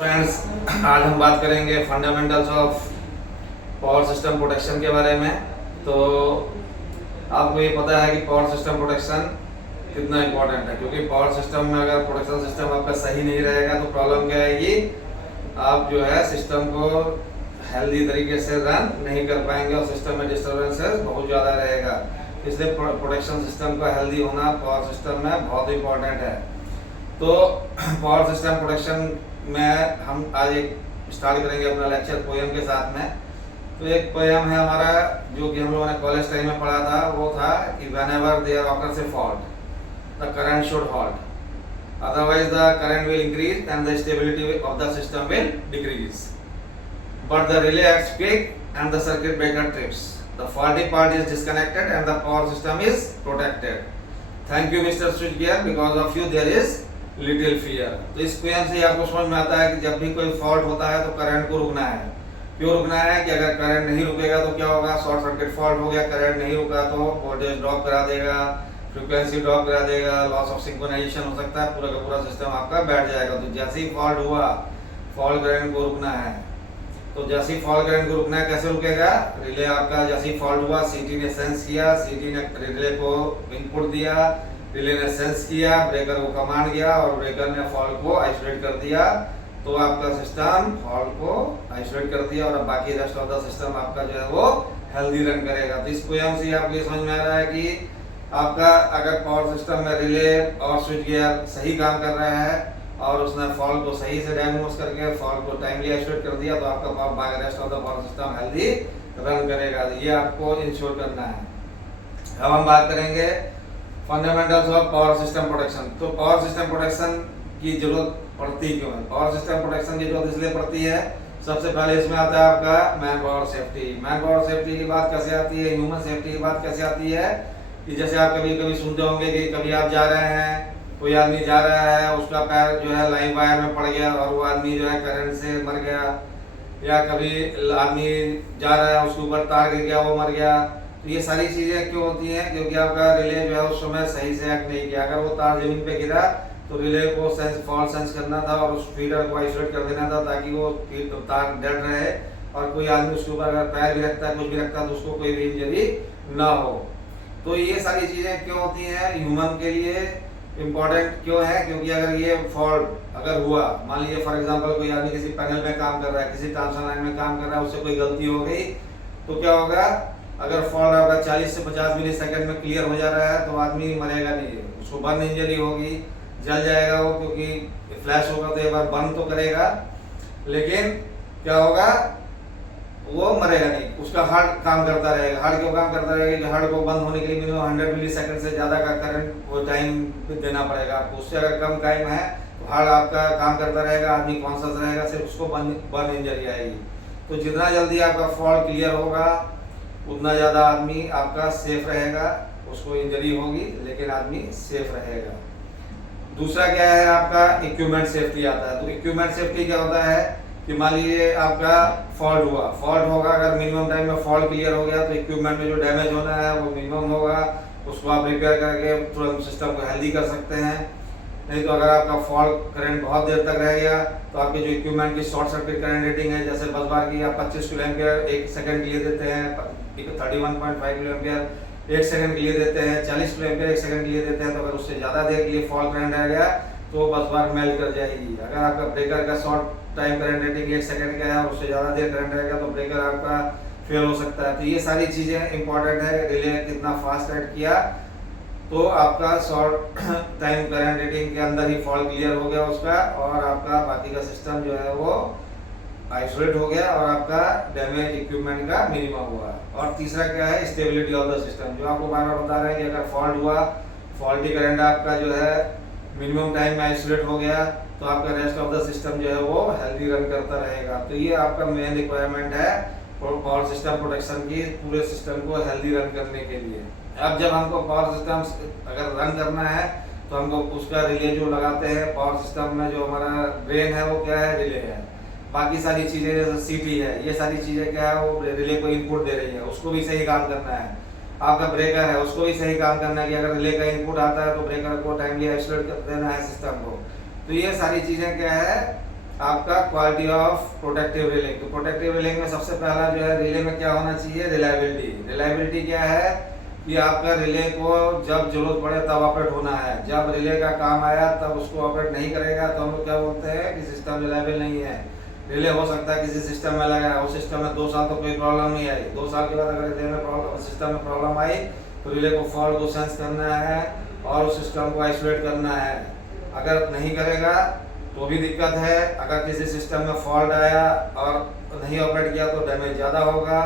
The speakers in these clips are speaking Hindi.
फ्रेंड्स, आज हम बात करेंगे fundamentals of power system protection के बारे में। तो आपको ये पता है कि पावर सिस्टम प्रोटेक्शन कितना इम्पोर्टेंट है, क्योंकि पावर सिस्टम में अगर प्रोटेक्शन सिस्टम आपका सही नहीं रहेगा तो प्रॉब्लम क्या आएगी, आप जो है सिस्टम को हेल्दी तरीके से रन नहीं कर पाएंगे और सिस्टम में डिस्टर्बेंसेस बहुत ज़्यादा रहेगा। इसलिए प्रोटेक्शन सिस्टम का हेल्दी होना पावर सिस्टम में बहुत इंपॉर्टेंट है। तो पावर सिस्टम प्रोटेक्शन में हम आज एक स्टार्ट करेंगे अपना लेक्चर पोएम के साथ में। तो एक पोएम है हमारा जो कि हम लोगों ने कॉलेज टाइम में पढ़ा था, वो था कि whenever there occurs a fault the current should halt, otherwise the current will increase and the stability of the system will decrease, but the relay acts quick and the circuit breaker trips, the faulty part is disconnected and the power system is protected. Thank you Mr. Switchgear, because of you there is little fear. तो इस पोएम से आपको समझ में आता है कि जब भी कोई फॉल्ट होता है तो करंट को रुकना है। क्यों रुकना है कि अगर करंट नहीं रुकेगा तो क्या होगा, शॉर्ट सर्किट फॉल्ट हो गया, करंट नहीं रुका तो वोल्टेज ड्रॉप करा देगा, फ्रीक्वेंसी ड्रॉप करा देगा, लॉस ऑफ सिंक्रोनाइजेशन हो सकता है, पूरा का पूरा सिस्टम आपका बैठ जाएगा। तो जैसे ही फॉल्ट हुआ, फॉल्ट करंट को रुकना है। तो जैसे ही फॉल्ट करंट को रुकना है, कैसे रुकेगा, रिले आपका जैसे ही फॉल्ट हुआ, सीटी ने सेंस किया, सीटी ने रिले को इनपुट दिया, रिले ने सेंस किया, ब्रेकर को कमांड गया और ब्रेकर ने फॉल्ट को आइसोलेट कर दिया। तो आपका सिस्टम फॉल्ट को आइसोलेट कर दिया और अब बाकी रेस्ट ऑफ द सिस्टम आपका जो है वो हेल्दी रन करेगा। तो इस पोएम से आपको ये समझ में आ रहा है कि आपका अगर पावर सिस्टम में रिले और स्विच गियर सही काम कर रहा है और उसने फॉल्ट को सही से डायग्नोस करके फॉल्ट को टाइमली आइसोलेट कर दिया, तो आपका बाकी rest of the power system healthy run करेगा। ये आपको इंश्योर करना है। अब हम बात करेंगे fundamentals of power system protection. तो पावर सिस्टम प्रोटेक्शन की जरूरत पड़ती क्यों है? पावर सिस्टम प्रोटेक्शन की जरूरत इसलिए पड़ती है, सबसे पहले इसमें आता है आपका man power safety. Man power safety की बात कैसे आती है, ह्यूमन सेफ्टी की बात कैसे आती है कि जैसे आप कभी कभी सुनते होंगे कि कभी आप जा रहे हैं, कोई आदमी जा रहा है, उसका पैर जो है लाइव वायर में पड़ गया और वो आदमी जो है करंट से मर गया, या कभी आदमी जा रहा है उसके ऊपर तार गिर गया, वो मर गया। तो ये सारी चीजें क्यों होती हैं, क्योंकि आपका रिले जो है उस समय सही से एक्ट नहीं किया। अगर वो तार जमीन पे गिरा तो रिले को फॉल्ट सेंस करना था और उस फीडर को आइसोलेट कर देना था ताकि वो तार डेड रहे और कोई आदमी उसके ऊपर अगर पैर भी रखता है, कुछ भी रखता है तो उसको कोई भी इंजरी ना हो। तो ये सारी चीजें क्यों होती हैं, ह्यूमन के लिए इम्पोर्टेंट क्यों है, क्योंकि अगर ये फॉल्ट अगर हुआ, मान लीजिए फॉर एग्जांपल कोई आदमी किसी पैनल में काम कर रहा है, किसी ट्रांसफर लाइन में काम कर रहा है, उससे कोई गलती हो गई तो क्या होगा, अगर फॉल्ट आपका 40 से 50 मिली सेकंड में क्लियर हो जा रहा है तो आदमी मरेगा नहीं, उसको बर्न इंजरी होगी, जल जाएगा वो, क्योंकि फ्लैश होगा तो एक बार बर्न तो करेगा लेकिन क्या होगा, वो मरेगा नहीं, उसका हार्ट काम करता रहेगा। हार्ट क्यों काम करता रहेगा कि हार्ट को बंद होने के लिए मिनिमम 100 मिली सेकंड से ज़्यादा का करंट वो टाइम देना पड़ेगा आपको। उससे अगर कम टाइम है तो हार्ट आपका काम करता रहेगा, आदमी कॉन्शियस रहेगा, सिर्फ उसको बर्न इंजरी आएगी। तो जितना जल्दी आपका फॉल्ट क्लियर होगा उतना ज़्यादा आदमी आपका सेफ रहेगा, उसको इंजरी होगी लेकिन आदमी सेफ रहेगा। दूसरा क्या है, आपका इक्विपमेंट सेफ्टी आता है। तो इक्विपमेंट सेफ्टी क्या होता है कि मान लीजिए आपका फॉल्ट हुआ, फॉल्ट होगा, अगर मिनिमम टाइम में फॉल्ट क्लियर हो गया तो इक्विपमेंट में जो डैमेज होना है वो मिनिमम होगा, उसको आप रिपेयर करके तुरंत सिस्टम को हेल्दी कर सकते हैं। नहीं तो अगर आपका फॉल्ट करंट बहुत देर तक रह गया तो आपके जो इक्विपमेंट की शॉर्ट सर्किट करंट रेटिंग है, जैसे बस बार की आप 25 किलो एम्पियर एक सेकंड के लिए देते हैं, 31.5 किलो एम्पियर एक सेकंड के लिए देते हैं, 40 किलो एम्पियर एक सेकंड के लिए देते हैं, तो अगर उससे ज़्यादा देर के लिए फॉल्ट करंट रह गया तो बस बार मेल्ट कर जाएगी। अगर आपका ब्रेकर का short time current rating 1 second का है और उससे ज़्यादा देर करंट रहेगा तो ब्रेकर आपका फेल हो सकता है। तो ये सारी चीज़ें इंपॉर्टेंट है, रिले कितना फास्ट एक्ट किया तो आपका शॉर्ट टाइम करंट रेटिंग के अंदर ही फॉल्ट क्लियर हो गया उसका, और आपका बाकी का सिस्टम जो है वो आइसोलेट हो गया और आपका डैमेज इक्विपमेंट का मिनिमम हुआ। और तीसरा क्या है, स्टेबिलिटी ऑफ द सिस्टम, जो आपको बार बार बता रहे हैं कि अगर फॉल्ट हुआ, फॉल्टी करंट आपका जो है मिनिमम टाइम में आइसोलेट हो गया तो आपका रेस्ट ऑफ द सिस्टम जो है वो हेल्दी रन करता रहेगा। तो ये आपका मेन रिक्वायरमेंट है पावर सिस्टम प्रोटेक्शन की, पूरे सिस्टम को हेल्दी रन करने के लिए। अब जब हमको पावर सिस्टम अगर रन करना है तो हमको उसका रिले जो लगाते हैं पावर सिस्टम में, जो हमारा ब्रेन है वो क्या है, रिले है। बाकी सारी चीज़ें जैसे सीटी है, ये सारी चीज़ें क्या है, वो रिले को इनपुट दे रही है, उसको भी सही काम करना है। आपका ब्रेकर है, उसको भी सही काम करना है कि अगर रिले का इनपुट आता है तो ब्रेकर को टाइमली आइसोलेट कर देना है सिस्टम को। तो ये सारी चीज़ें क्या है, आपका क्वालिटी ऑफ प्रोटेक्टिव रिलेइंग। तो प्रोटेक्टिव रिलेइंग में सबसे पहला जो है रिले में क्या होना चाहिए, रिलायबिलिटी। रिलायबिलिटी क्या है कि आपका रिले को जब जरूरत पड़े तब ऑपरेट होना है, जब रिले का काम आया तब उसको ऑपरेट नहीं करेगा तो हम लोग क्या बोलते हैं कि सिस्टम रिलायबल नहीं है। रिले हो सकता है किसी सिस्टम में लगा है, उस सिस्टम में 2 साल तो कोई प्रॉब्लम नहीं आई, 2 साल के बाद अगर रिले में प्रॉब्लम, सिस्टम में प्रॉब्लम आई तो रिले को फॉल्ट को सेंस करना है और उस सिस्टम को आइसोलेट करना है। अगर नहीं करेगा तो भी दिक्कत है। अगर किसी सिस्टम में फॉल्ट आया और नहीं ऑपरेट किया तो डैमेज ज़्यादा होगा,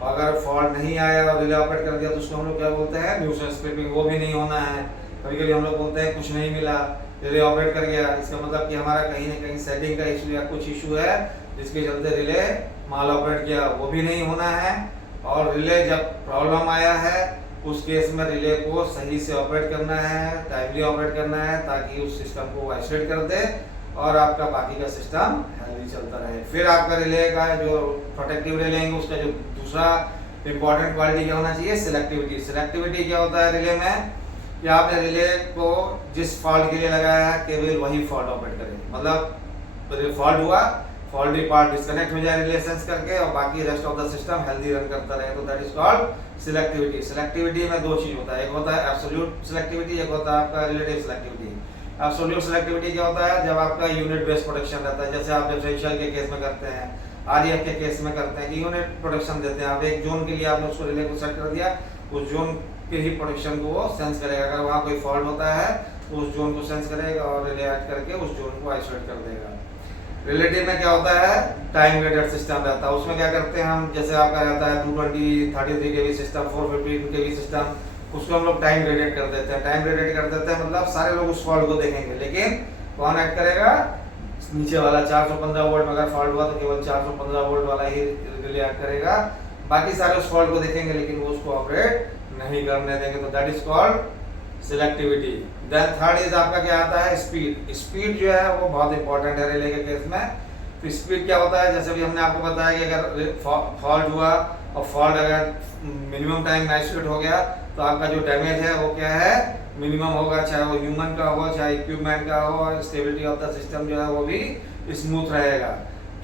और अगर फॉल्ट नहीं आया और रिले ऑपरेट कर दिया तो उसको हम लोग क्या बोलते हैं, न्यूसेंस क्लिपिंग। वो भी नहीं होना है। कभी कभी हम लोग बोलते हैं कुछ नहीं मिला, रिले ऑपरेट कर गया, इसका मतलब कि हमारा कहीं ना कहीं सेटिंग का इशू या कुछ इशू है जिसके चलते रिले माल ऑपरेट किया, वो भी नहीं होना है। और रिले जब प्रॉब्लम आया है उस केस में रिले को सही से ऑपरेट करना है, टाइमली ऑपरेट करना है ताकि उस सिस्टम को आइसोलेट कर दे और आपका बाकी का सिस्टम हेल्दी चलता रहे। फिर आपका रिले का जो प्रोटेक्टिव रिले है उसका जो दूसरा इंपॉर्टेंट क्वालिटी क्या होना चाहिए, सिलेक्टिविटी। सिलेक्टिविटी क्या होता है रिले में कि आपने रिले को जिस फॉल्ट के लिए लगाया है केवल वही फॉल्ट ऑपरेट करे। मतलब फॉल्ट हुआ, फॉल्टी पार्ट डिस्कनेक्ट हो जाए रिले सेंस करके और बाकी rest of the system healthy run करता रहे, तो that is called selectivity. Selectivity में 2 चीज होता है, एक होता है एब्सोल्यूट सिलेक्टिविटी, एक होता है आपका रिलेटिव सिलेक्टिविटी। एब्सोल्यूट सिलेक्टिविटी क्या होता है, जब आपका यूनिट बेस्ड प्रोटेक्शन रहता है, जैसे आप डिफरेंशियल के केस में करते हैं, आरईएफ के केस में करते हैं कि यूनिट प्रोटेक्शन देते हैं। आप एक जोन के लिए आपने उसको रिले को सेट कर दिया, उस जोन के ही प्रोटेक्शन को वो सेंस करेगा। अगर वहाँ कोई फॉल्ट होता है तो उस जोन को सेंस करेगा और रिले ऐड करके उस जोन को आइसोलेट कर देगा। रिलेटिव में क्या होता है, टाइम ग्रेडेड सिस्टम रहता है। उसमें क्या करते हैं हम, जैसे आपका रहता है 220 33 केवी सिस्टम, 450 केवी सिस्टम, उसको हम लोग टाइम ग्रेडेड कर देते हैं। टाइम ग्रेडेड कर देते हैं मतलब सारे लोग उस फॉल्ट को देखेंगे, लेकिन कौन ऐड करेगा, नीचे वाला 415 वोल्ट में अगर फॉल्ट हुआ तो केवल 415 वोल्ट वाला ही रिले ऐड करेगा, बाकी सारे उस फॉल्ट को देखेंगे लेकिन वो उसको ऑपरेट नहीं करने देंगे, तो that is called selectivity. Then third is आपका क्या आता है, स्पीड। स्पीड जो है वो बहुत इंपॉर्टेंट है रिले के केस में। तो स्पीड क्या होता है, जैसे भी हमने आपको बताया कि अगर फॉल्ट हुआ और फॉल्ट अगर मिनिमम टाइम में आइसोलेट हो गया तो आपका जो डैमेज है वो क्या है, मिनिमम होगा, चाहे वो ह्यूमन का हो चाहे इक्विपमेंट का हो, स्टेबिलिटी ऑफ द सिस्टम जो है वो भी स्मूथ रहेगा।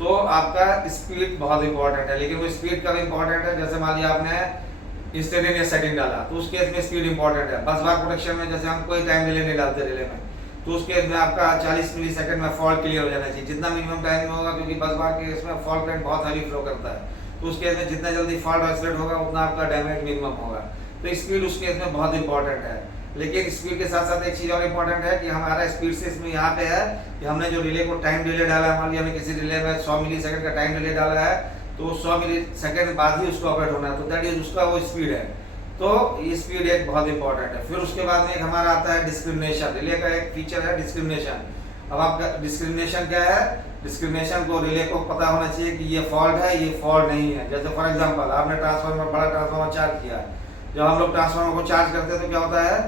तो आपका स्पीड बहुत इंपॉर्टेंट है। लेकिन वो स्पीड कब इंपॉर्टेंट है, जैसे मान लिया आपने इंस्टेंटेनियस सेटिंग डाला तो उस केस में स्पीड इंपॉर्टेंट है। बस बार प्रोटेक्शन में जैसे हम कोई टाइम डिले नहीं डालते रिले में, तो उस केस में आपका 40 मिली सेकंड में फॉल्ट क्लियर हो जाना चाहिए, जितना मिनिमम टाइम में होगा, क्योंकि बस बार के इसमें फॉल्ट करंट बहुत हैवी फ्लो करता है, तो उस केस में जितना जल्दी फॉल्ट आइसोलेट होगा उतना आपका डैमेज मिनिमम होगा। तो स्पीड उस केस में बहुत इंपॉर्टेंट है। लेकिन स्पीड के साथ साथ एक चीज और इंपॉर्टेंट है कि हमारा स्पीड से इसमें यहाँ पे है कि हमने जो रिले को टाइम डिले डाला है, मान लिया हमने किसी रिले में 100 मिली सेकंड का टाइम डिले डाला है तो 100 मिली सेकंड बाद ही उसको ऑपरेट होना है, तो दैट इज उसका वो स्पीड है। तो ये स्पीड एक बहुत इंपॉर्टेंट है। फिर उसके बाद में एक हमारा आता है डिस्क्रिमिनेशन। रिले का एक फीचर है डिस्क्रिमिनेशन। अब आपका डिस्क्रिमिनेशन क्या है, डिस्क्रिमिनेशन को रिले को पता होना चाहिए कि ये फॉल्ट है, ये फॉल्ट नहीं है। जैसे फॉर एग्जांपल आपने ट्रांसफार्मर, बड़ा ट्रांसफार्मर चार्ज किया, जब हम लोग ट्रांसफार्मर को चार्ज करते हैं तो क्या होता है,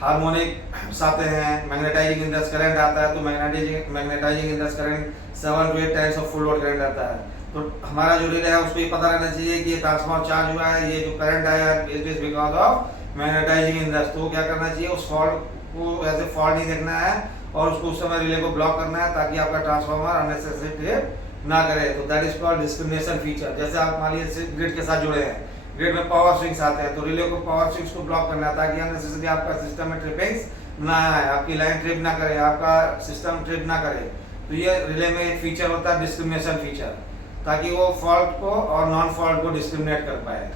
हार्मोनिक्स आते हैं, मैग्नेटाइजिंग इंडस करंट आता है, तो magnetising inrush current 7 to 8 times of full load current आता है। तो हमारा जो रिले है उसको ये पता रहना चाहिए कि ये ट्रांसफार्मर चार्ज हुआ है, ये जो करंट आया है it is because of magnetising inrush. तो क्या करना चाहिए, उस फॉल्ट को ऐसे फॉल्ट नहीं देखना है और उसको उस समय रिले को ब्लॉक करना है ताकि आपका ट्रांसफार्मर अननेसेसरी ट्रिप ना करे। तो that is called discrimination feature. जैसे आप मान लीजिए ग्रिड के साथ जुड़े हैं, ग्रिड में पावर स्विंग्स आते हैं, तो रिले को पावर स्विंग्स को ब्लॉक करना है ताकि अननेसेसरी आपका सिस्टम में ट्रिपिंग्स ना आए, आपकी लाइन ट्रिप ना करे, आपका सिस्टम ट्रिप ना करे। तो ये रिले में एक फीचर होता है डिस्क्रिमिनेशन फीचर, ताकि वो फॉल्ट को और नॉन फॉल्ट को डिस्क्रिमिनेट कर पाए।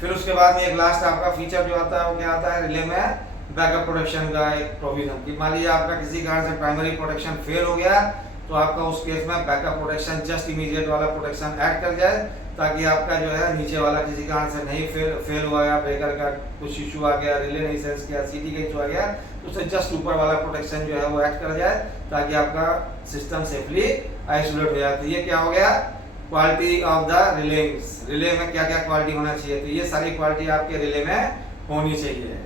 फिर उसके बाद में एक लास्ट आपका फीचर जो आता है वो क्या आता है, रिले में बैकअप प्रोटेक्शन का एक प्रोविजन। कि मान लीजिए आपका किसी कारण से प्राइमरी प्रोटेक्शन फेल हो गया तो आपका उस केस में बैकअप प्रोटेक्शन जस्ट इमीडिएट वाला प्रोटेक्शन ऐड कर जाए, ताकि आपका जो है नीचे वाला किसी कारण से नहीं फेल हुआ या ब्रेकर का कुछ इशू आ गया, रिले नहीं सेंस किया, सीटी का इशू आ गया, तो उससे जस्ट ऊपर वाला प्रोटेक्शन जो है वो ऐड कर जाए ताकि आपका सिस्टम सेफली आइसोलेट हो जाए। तो ये क्या हो गया, क्वालिटी ऑफ द रिलेइंग्स। रिले में क्या क्या क्वालिटी होना चाहिए, तो ये सारी क्वालिटी आपके रिले में होनी चाहिए।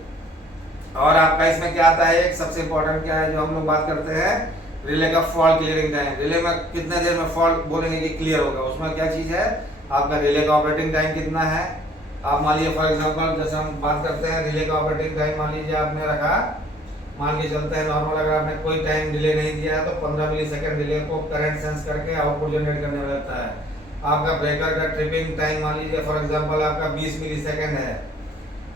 और आपका इसमें क्या आता है, एक सबसे इंपॉर्टेंट क्या है जो हम लोग बात करते हैं, रिले का फॉल्ट क्लियरिंग टाइम। रिले में कितने देर में फॉल्ट बोलेंगे कि क्लियर होगा, उसमें क्या चीज है, आपका रिले का ऑपरेटिंग टाइम कितना है। आप मान लीजिए फॉर एग्जांपल जैसे हम बात करते हैं रिले का ऑपरेटिंग टाइम, मान लीजिए आपने रखा मान के चलते हैं नॉर्मल, अगर आपने कोई टाइम डिले नहीं दिया है तो 15 मिली सेकेंड डिले को करंट सेंस करके आउटपुट जनरेट करने में लगता है। आपका ब्रेकर का ट्रिपिंग टाइम मान लीजिए फॉर एग्जांपल आपका 20 मिली सेकेंड है,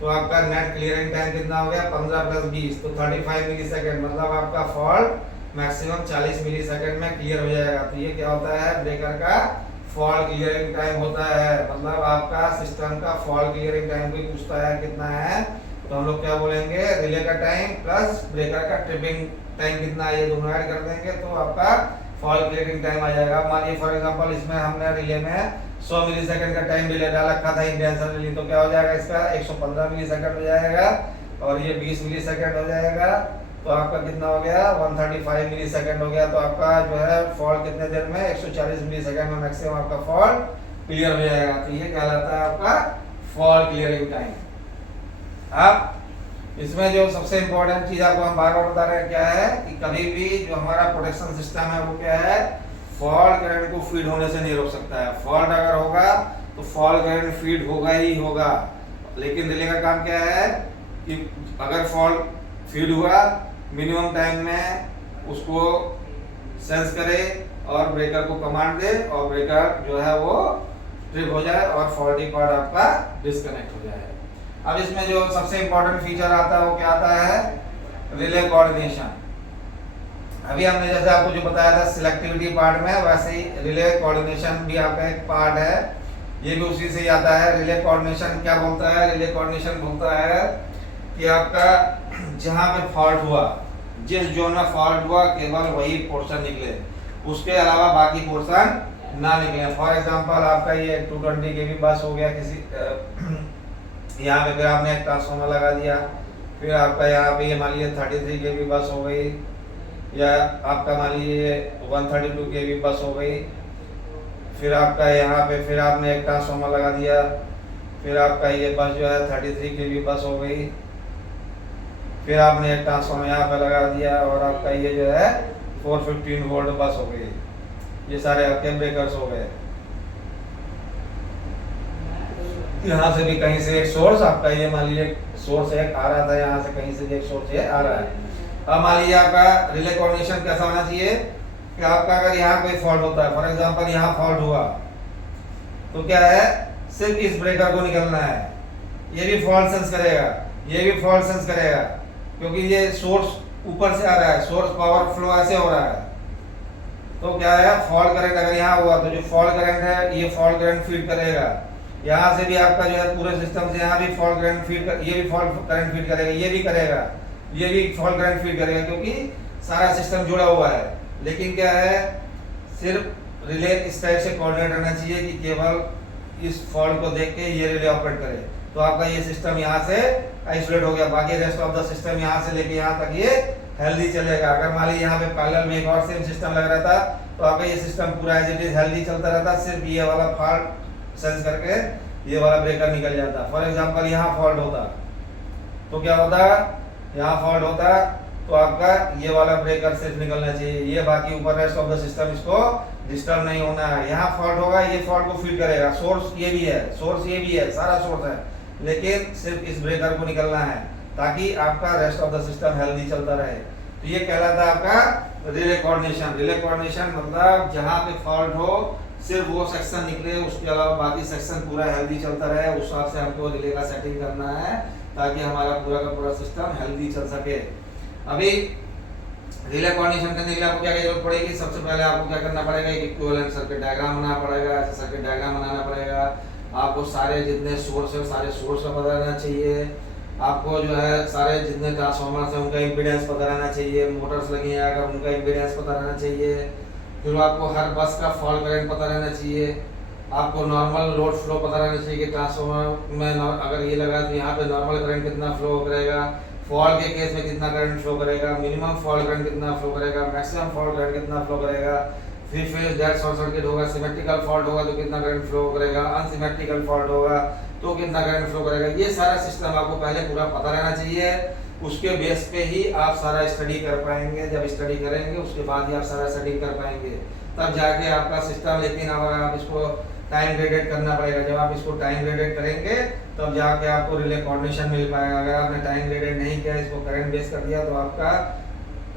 तो आपका नेट क्लियरिंग टाइम कितना हो गया 15 प्लस 20 तो 35 मिली सेकेंड, मतलब आपका फॉल्ट मैक्सिमम 40 मिली सेकेंड में क्लियर हो जाएगा। तो ये क्या होता है, ब्रेकर का फॉल्ट क्लियरिंग टाइम होता है। मतलब आपका सिस्टम का फॉल्ट क्लियरिंग टाइम भी पूछता है कितना है, तो हम लोग क्या बोलेंगे, रिले का टाइम प्लस ब्रेकर का ट्रिपिंग टाइम कितना है, ये दोनों ऐड कर देंगे तो आपका फॉल्ट क्लियरिंग टाइम आ जाएगा। मान लीजिए फॉर एग्जांपल इसमें हमने रिले में 100 मिली सेकेंड का टाइम डिले डाला रखा था इंटेंशनली, तो क्या हो जाएगा इसका 115 मिली सेकेंड हो जाएगा और ये 20 मिली सेकेंड हो जाएगा, तो आपका कितना हो गया 135 मिली सेकेंड हो गया। तो आपका जो है फॉल्ट कितने देर में 140 मिली सेकेंड में मैक्सिमम आपका फॉल्ट क्लियर हो जाएगा। तो ये कहलाता है आपका फॉल्ट क्लियरिंग टाइम। अब इसमें जो सबसे इंपॉर्टेंट चीज आपको हम बार बार बता रहे हैं क्या है कि कभी भी जो हमारा प्रोटेक्शन सिस्टम है वो क्या है, फॉल्ट करंट को फीड होने से नहीं रोक सकता है। फॉल्ट अगर होगा तो फॉल्ट करंट फीड होगा ही होगा, लेकिन रिले का काम क्या है कि अगर फॉल्ट फीड हुआ मिनिमम टाइम में उसको सेंस करे और ब्रेकर को कमांड दे और ब्रेकर जो है वो ट्रिप हो जाए और फॉल्टी पार्ट आपका डिस्कनेक्ट हो जाए। अब इसमें जो सबसे इंपॉर्टेंट फीचर आता है वो क्या आता है, रिले कोऑर्डिनेशन। अभी हमने जैसे आपको जो बताया था सिलेक्टिविटी पार्ट में, वैसे ही रिले कोऑर्डिनेशन भी आपका एक पार्ट है, ये भी उसी से ही आता है। रिले कोऑर्डिनेशन क्या बोलता है, रिले कोऑर्डिनेशन बोलता है कि आपका जहां पे फॉल्ट हुआ, जिस जोन में फॉल्ट हुआ केवल वही पोर्शन निकले, उसके अलावा बाकी पोर्शन ना निकले। फॉर एग्जांपल आपका ये 220 केवी बस हो गया किसी यहाँ पे, फिर आपने एक ट्रांसफार्मर लगा दिया, फिर आपका यहाँ पे ये मान लीजिए 33 केवी बस हो गई, या आपका मान लीजिए 132 केवी बस हो गई, फिर आपका यहाँ पे फिर आपने एक ट्रांसफार्मर लगा दिया, फिर आपका ये बस जो है 33 केवी बस हो गई, फिर आपने एक ट्रांसफार्मर यहाँ पे लगा दिया और आपका ये जो है 415 वोल्ट बस हो गई। ये सारे आपके ब्रेकर्स हो गए। यहाँ से भी कहीं से एक सोर्स आपका ये मान लीजिए सोर्स एक आ रहा था, यहाँ से कहीं से भी एक सोर्स ये आ रहा है। अब मान लीजिए आपका रिले कोऑर्डिनेशन कैसा होना चाहिए कि आपका अगर यहाँ कोई फॉल्ट होता है, फॉर एग्जांपल यहाँ फॉल्ट हुआ, तो क्या है सिर्फ इस ब्रेकर को निकलना है, ये भी फॉल्ट सेंस करेगा, ये भी फॉल्ट सेंस करेगा, क्योंकि ये सोर्स ऊपर से आ रहा है, सोर्स पावर फ्लो ऐसे हो रहा है। तो क्या है फॉल्ट करंट अगर यहाँ हुआ तो जो फॉल्ट करंट है ये फॉल्ट करंट फीड करेगा, यहाँ से भी आपका जो है पूरे सिस्टम से यहाँ भी फॉल्ट करंट फीड कर, ये भी फॉल्ट करंट फीड करेगा, ये भी करेगा, ये भी फॉल्ट करंट फीड करेगा, क्योंकि सारा सिस्टम जुड़ा हुआ है। लेकिन क्या है सिर्फ रिले इस टाइप से कोऑर्डिनेट रहना चाहिए कि केवल इस फॉल्ट को देख के ये रिले ऑपरेट करे, तो आपका ये सिस्टम यहाँ से आइसोलेट हो गया, बाकी रेस्ट ऑफ द सिस्टम यहाँ से लेके यहाँ तक ये हेल्दी चलेगा। अगर मान लीजिए यहाँ पे पैरेलल में एक और सेम सिस्टम लग रहा था तो आपका ये सिस्टम पूरा एज इट इज हेल्दी चलता रहता, सिर्फ ये वाला फॉल्ट सेंस करके ये वाला ब्रेकर निकल जाता। फॉर एग्जांपल यहाँ फॉल्ट होता तो क्या होता, यहाँ फॉल्ट होता तो आपका ये वाला ब्रेकर सिर्फ निकलना चाहिए, ये बाकी ऊपर रेस्ट ऑफ द सिस्टम इसको डिस्टर्ब नहीं होना है। यहाँ फॉल्ट होगा, ये फॉल्ट को फीड करेगा, सोर्स ये भी है, सोर्स ये भी है, सारा सोर्स है, लेकिन सिर्फ इस ब्रेकर को निकलना है ताकि आपका rest of the system healthy चलता रहे। तो ये कहलाता है आपका रिले कोऑर्डिनेशन। रिले कोऑर्डिनेशन मतलब जहाँ पे फॉल्ट हो सिर्फ वो सेक्शन निकले, उसके अलावा बाकी सेक्शन पूरा हेल्दी चलता रहे, उस हिसाब से हमको रिले का सेटिंग करना है ताकि हमारा पूरा का पूरा सिस्टम हेल्दी चल सके। अभी रिले कोऑर्डिनेशन करने के लिए आपको क्या जरूरत पड़ेगी, सबसे पहले आपको क्या करना पड़ेगा, एक इक्विवेलेंट सर्किट डायग्राम बनाना पड़ेगा, ऐसा सर्किट डायग्राम बनाना पड़ेगा। आपको सारे जितने सोर्स है सारे सोर्स का पता रहना चाहिए, आपको जो है सारे जितने ट्रांसफार्मर्स हैं उनका इम्पीडेंस पता रहना चाहिए, मोटर्स लगी हैं अगर उनका इम्पीडेंस पता रहना चाहिए, फिर आपको हर बस का फॉल्ट करंट पता रहना चाहिए, आपको नॉर्मल लोड फ्लो पता रहना चाहिए कि ट्रांसफार्मर में अगर ये लगा तो यहाँ पे नॉर्मल करंट कितना फ्लो करेगा, फॉल्ट के केस में कितना करंट फ्लो करेगा, मिनिमम फॉल्ट करंट कितना फ्लो करेगा, मैक्सिमम फॉल्ट करंट कितना फ्लो करेगा, फिर डेड शॉर्ट सर्किट होगा, सिमेट्रिकल फॉल्ट होगा तो कितना करंट फ्लो करेगा, अनसिमेट्रिकल फॉल्ट होगा तो कितना करंट फ्लो करेगा। ये सारा सिस्टम आपको पहले पूरा पता रहना चाहिए, उसके बेस पे ही आप सारा स्टडी कर पाएंगे। जब स्टडी करेंगे उसके बाद ही आप सारा सेटिंग कर पाएंगे। तब जाके आपका सिस्टम, लेकिन अगर आप इसको टाइम ग्रेडेड करना पड़ेगा। जब आप इसको टाइम ग्रेडेड करेंगे तब जाके आपको रिले कोऑर्डिनेशन मिल पाएगा। अगर आपने टाइम ग्रेडेड नहीं किया, इसको करंट बेस कर दिया, तो आपका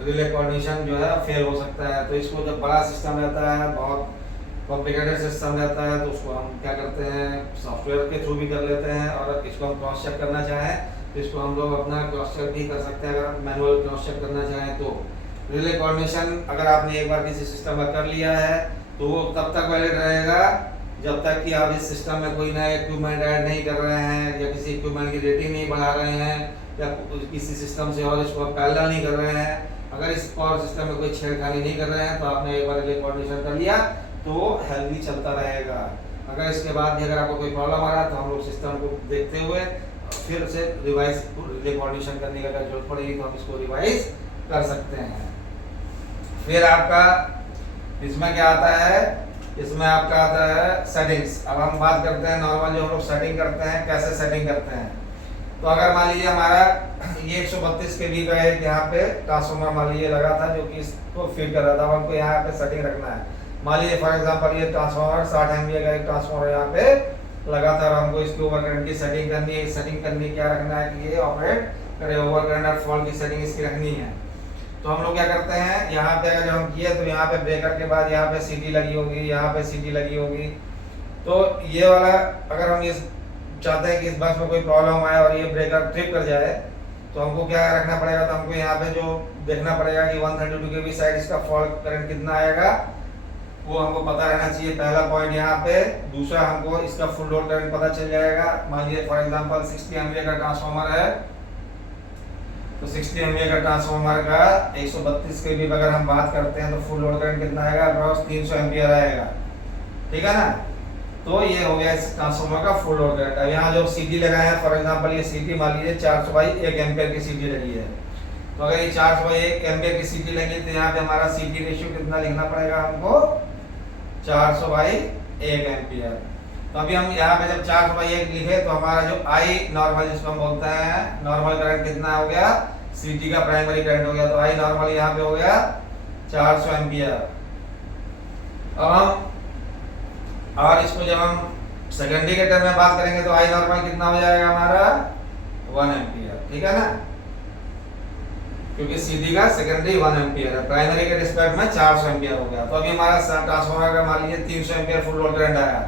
रिले कोऑर्डिनेशन जो है फेल हो सकता है। तो इसको जब बड़ा सिस्टम रहता है, बहुत कॉम्प्लिकेटेड सिस्टम रहता है, तो उसको हम क्या करते हैं, सॉफ्टवेयर के थ्रू भी कर लेते हैं। और इसको हम क्रॉस चेक करना चाहें तो इसको हम लोग अपना क्रॉस चेक भी कर सकते हैं। अगर मैनुअल क्रॉस चेक करना चाहें तो रिले कोऑर्डिनेशन अगर आपने एक बार किसी सिस्टम में कर लिया है तो वो तब तक वैलिड रहेगा जब तक कि आप इस सिस्टम में कोई नया इक्विपमेंट ऐड नहीं कर रहे हैं, या किसी इक्विपमेंट की रेटिंग नहीं बढ़ा रहे हैं, या किसी सिस्टम से और इसको पैरेलल नहीं कर रहे हैं। अगर इस पावर सिस्टम में कोई छेड़खानी नहीं कर रहे हैं तो आपने एक बार रिले कोऑर्डिनेशन कर लिया तो हेल्दी चलता रहेगा। अगर इसके बाद भी अगर आपको कोई प्रॉब्लम आ रहा है तो हम लोग सिस्टम को देखते हुए फिर से रिवाइज रिले कोऑर्डिनेशन करने की अगर जरूरत पड़ेगी तो हम इसको रिवाइज कर सकते हैं। फिर आपका इसमें क्या आता है, इसमें आपका आता है सेटिंग्स। अब हम बात करते हैं नॉर्मल जो हम लोग सेटिंग करते हैं, कैसे सेटिंग करते हैं। तो अगर मान लीजिए हमारा ये 132 kV का एक यहाँ पे ट्रांसफार्मर मान लीजिए लगा था जो कि इसको फीड कर रहा था, हमको यहाँ पे सेटिंग रखना है। मान लीजिए फॉर एग्जांपल ये ट्रांसफार्मर 60 MVA का एक ट्रांसफार्मर यहाँ पे लगा था और हमको इसके ओवर करंट की सेटिंग करनी है। सेटिंग करनी क्या रखना है कि ये ऑपरेट करे, ओवर करंट और फॉल्ट की सेटिंग इसकी रखनी है। तो हम लोग क्या करते हैं, यहाँ पे अगर हम किए तो यहाँ पे ब्रेकर के बाद यहाँ पे सीटी लगी होगी, यहाँ पे सीटी लगी होगी। तो ये वाला अगर हम ये चाहते हैं कि इस बस में कोई प्रॉब्लम आए और ये ब्रेकर ट्रिप कर जाए तो हमको क्या रखना पड़ेगा, तो हमको यहाँ पे जो देखना पड़ेगा कि 132 kV साइड इसका फॉल्ट करंट कितना आएगा वो हमको पता रहना चाहिए। पहला पॉइंट यहाँ पे। दूसरा हमको इसका फुल लोड करंट पता चल जाएगा। मान लीजिए फॉर एग्जांपल 60 MVA का ट्रांसफार्मर है तो 60 MVA का ट्रांसफार्मर का 132 kV अगर हम बात करते हैं तो फुल लोड करंट कितना आएगा, अप्रॉक्स 300 एम्पियर आएगा। ठीक है ना। तो ये हो गया इस ट्रांसफार्मर का फुल लोड करंट। अब यहाँ जो सीटी लगाए हैं फॉर एग्जांपल ये सीटी मान लीजिए 400/1 एम्पियर की सीटी लगी है। तो अगर ये 400/1 एम्पियर की सीटी लगी तो यहाँ पे हमारा सीटी रेशियो कितना लिखना पड़ेगा हमको, 400/1 एम्पियर। तो अभी हम यहाँ पे जब 400/1 लिखे तो हमारा जो आई नॉर्मल जिसको हम बोलते हैं नॉर्मल करंट कितना हो गया, सीटी का प्राइमरी करंट हो गया। तो आई नॉर्मल यहाँ पे हो गया 400 एम्पियर। अब हम और इसको जब हम सेकेंडरी के टर्म में बात करेंगे तो आई नॉर्मल कितना हो जाएगा हमारा 1 एम्पियर। ठीक है ना, क्योंकि सीधी का सेकेंडरी 1 एम्पियर है, प्राइमरी के रिस्पेक्ट में 400 एम्पियर हो गया। तो अभी हमारा ट्रांसफार्मर का मान लीजिए 300 एम्पियर फुल लोड करंट आया।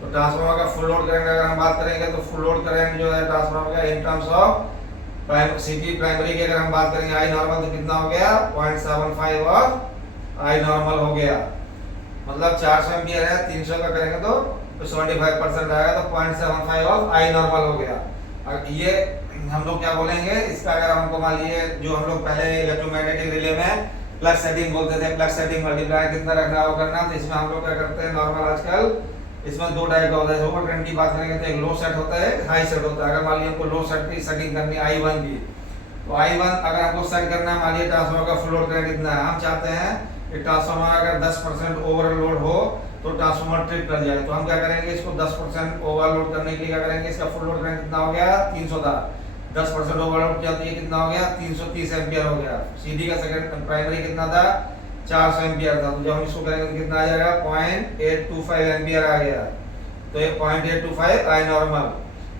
तो ट्रांसफार्मर का फुल लोड करंट अगर हम बात करेंगे तो फुल लोड करंट जो है ट्रांसफार्मर का इन टर्म्स ऑफ सीटी प्राइमरी की अगर हम बात करेंगे आई नॉर्मल तो कितना हो गया 0.75 और आई नॉर्मल हो गया। मतलब 400 एम्पियर है, 300 का करेंगे तो 75% आएगा, तो 0.75 ऑफ आई नॉर्मल हो गया। और ये हम लोग क्या बोलेंगे इसका, अगर हमको मान लीजिए जो हम लोग पहले इलेक्ट्रोमैग्नेटिक रिले में प्लग सेटिंग बोलते थे, प्लग सेटिंग मल्टीप्लाई कितना रखना हो करना, तो इसमें हम लोग क्या करते हैं नॉर्मल आजकल इसमें दो टाइप का होता है। ओवर करंट की बात करेंगे तो एक लो सेट होता है, हाई सेट होता है। अगर मान लीजिए हमको लो सेट की सेटिंग करनी है I1 की, तो I1 अगर हमको सेट करना है, मान लीजिए ट्रांसफार्मर का फुल लोड करंट कितना है, हम चाहते हैं कि ट्रांसफार्मर अगर 10% ओवरलोड हो तो ट्रांसफार्मर ट्रिप कर जाए। तो हम क्या करेंगे, इसको 10% ओवरलोड करने के लिए क्या करेंगे, इसका फुल लोड करंट कितना हो गया 300 था, 10% ओवरलोड किया तो ये कितना हो गया 330 एम्पियर हो गया। सीडी का सेकंड प्राइमरी कितना था 400 एम्पियर था। तो जब हम इसको करेंगे तो कितना आ जाएगा 0.825 एम्पियर आ गया। तो ये 0.825 आई नॉर्मल।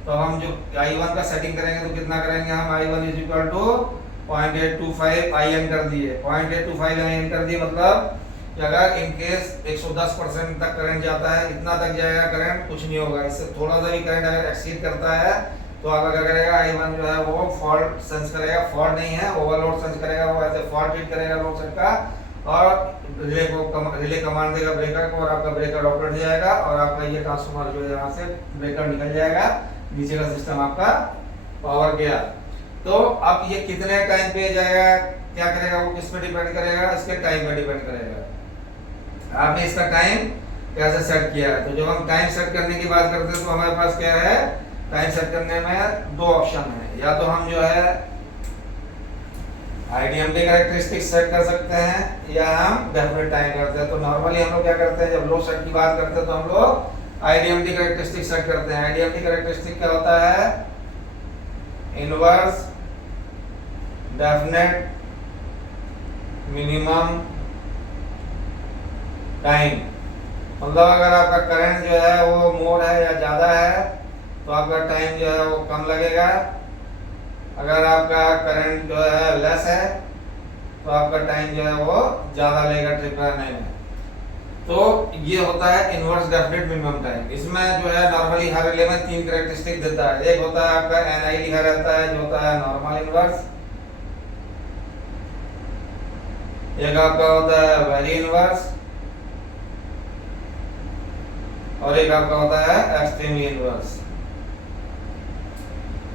तो हम जो I1 का सेटिंग करेंगे तो कितना करेंगे हम, I1 is equal to 0.825 IN कर दिए, 0.825 IN कर दिए। मतलब कि अगर इन केस 110% तक करंट जाता है, इतना तक जाएगा करंट, कुछ नहीं होगा। इससे थोड़ा सा भी करंट अगर एक्सीड करता है तो आपका क्या करेगा I1 जो है वो फॉल्ट सेंस करेगा, फॉल्ट नहीं है ओवरलोड सेंस करेगा, वो ऐसे फॉल्ट ट्रीट करेगा लोड सेट का, और रिले कमांड देगा ब्रेकर को, और आपका ब्रेकर ऑपरेट हो जाएगा, और आपका ये ट्रांसफार्मर जो है यहाँ से ब्रेकर निकल जाएगा, नीचे का सिस्टम आपका पावर गया। तो अब ये कितने टाइम पे जाएगा, क्या करेगा, वो किस पे डिपेंड करेगा, इसके टाइम पे डिपेंड करेगा। आपने इसका टाइम कैसे सेट किया है। तो जब हम टाइम सेट करने की बात करते हैं तो हमारे पास क्या है, टाइम सेट करने में दो ऑप्शन है। या तो हम जो है आईडीएमटी कैरेक्टरिस्टिक्स सेट कर सकते हैं, या हम डेफिनेट टाइम करते हैं। तो नॉर्मली हम लोग क्या करते हैं, जब लो सेट की बात करते हैं तो हम लोग आईडीएमटी कैरेक्टरिस्टिक्स सेट करते हैं। आईडीएमटी कैरेक्टरिस्टिक क्या होता है, इनवर्स डेफिनेट मिनिमम टाइम, मतलब अगर आपका करंट जो है वो मोर है या ज़्यादा है तो आपका टाइम जो है वो कम लगेगा। अगर आपका करंट जो है लेस है तो आपका टाइम जो है वो ज़्यादा लेगा ट्रिप करने में। तो ये होता है इनवर्स डेफिनेट मिनिमम टाइम। इसमें जो है नॉर्मली हर रिले में 3 कैरेक्टरिस्टिक देता है। एक होता है आपका एनआई लिखा रहता है जो होता है नॉर्मल इनवर्स, एक आपका होता है वेरी इनवर्स, और एक आपका होता है एक्सट्रीमली इनवर्स।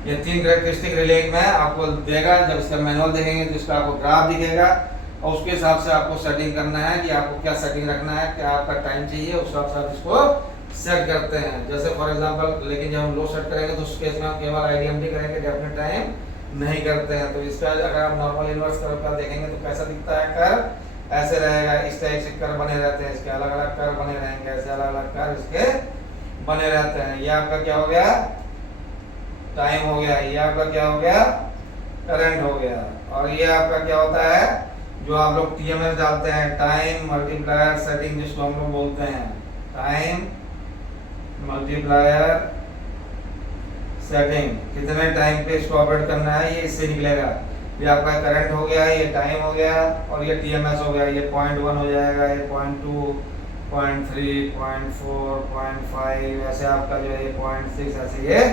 ये 3 कैरेक्टरिस्टिक रिले में आपको देगा। जब इसका मैनुअल देखेंगे तो इसका आपको ग्राफ दिखेगा और उसके हिसाब से आपको सेटिंग करना है कि आपको क्या सेटिंग रखना है, क्या आपका टाइम चाहिए, उस हिसाब से आप इसको सेट करते हैं। जैसे फॉर एग्जांपल, लेकिन जब हम लो सेट करेंगे तो उस केस में हम केवल आईडीएमटी करेंगे, डेफिनेट टाइम नहीं करते हैं। तो इसका अगर आप नॉर्मल इनवर्स कर्व का देखेंगे तो कैसा दिखता है कर्व, ऐसे रहेगा। इस टाइप से कर्व बने रहते हैं, इसके अलग अलग कर्व बने रहेंगे, ऐसे अलग अलग कर्व इसके बने रहते हैं। ये आपका क्या हो गया, टाइम हो गया। ये आपका क्या हो गया, करंट हो गया। और ये आपका क्या होता है, जो आप लोग टीएमएस डालते हैं, टाइम मल्टीप्लायर सेटिंग, जिसको हम लोग बोलते हैं टाइम मल्टीप्लायर सेटिंग। कितने टाइम पे इसको ऑपरेट करना है ये इससे निकलेगा। ये आपका करंट हो गया, ये टाइम हो गया, और ये टीएमएस हो गया। ये 0.1 हो जाएगा, ये 0.2, 0.3, 0.4, 0.5, ऐसे आपका जो है 0.6 ऐसे ये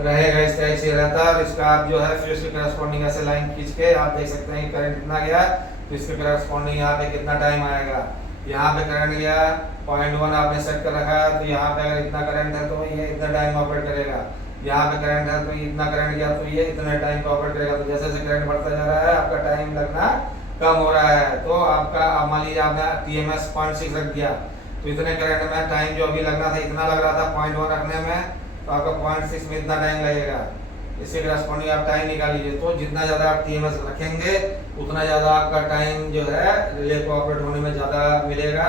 रहेगा। इस टाइप से रहता है। और इसका आप जो है फिर इसके करस्पॉन्डिंग ऐसे लाइन खींच के आप देख सकते हैं कि करंट कितना गया, तो इसके करस्पॉन्डिंग यहाँ पे कितना टाइम आएगा। यहाँ पे करंट गया 0.1 आपने सेट कर रखा है, तो यहाँ पे अगर इतना करंट है तो ये इतना टाइम ऑपरेट करेगा। यहाँ पे करंट है तो इतना करंट गया तो ये इतना टाइम पे ऑपरेट करेगा। तो जैसे जैसे करंट बढ़ता जा रहा है आपका टाइम लगना कम हो रहा है। तो आपका मान लीजिए आपने टीएमएस 0.6 रख दिया, तो इतने करंट में टाइम जो अभी लगना था इतना लग रहा था 0.1 रखने में, तो आपका 0.6 में इतना टाइम लगेगा। इससे करस्पॉन्डिंग आप टाइम निकाल लीजिए। तो जितना ज़्यादा आप टीएमएस रखेंगे उतना ज़्यादा आपका टाइम जो है रिले को ऑपरेट होने में ज़्यादा मिलेगा।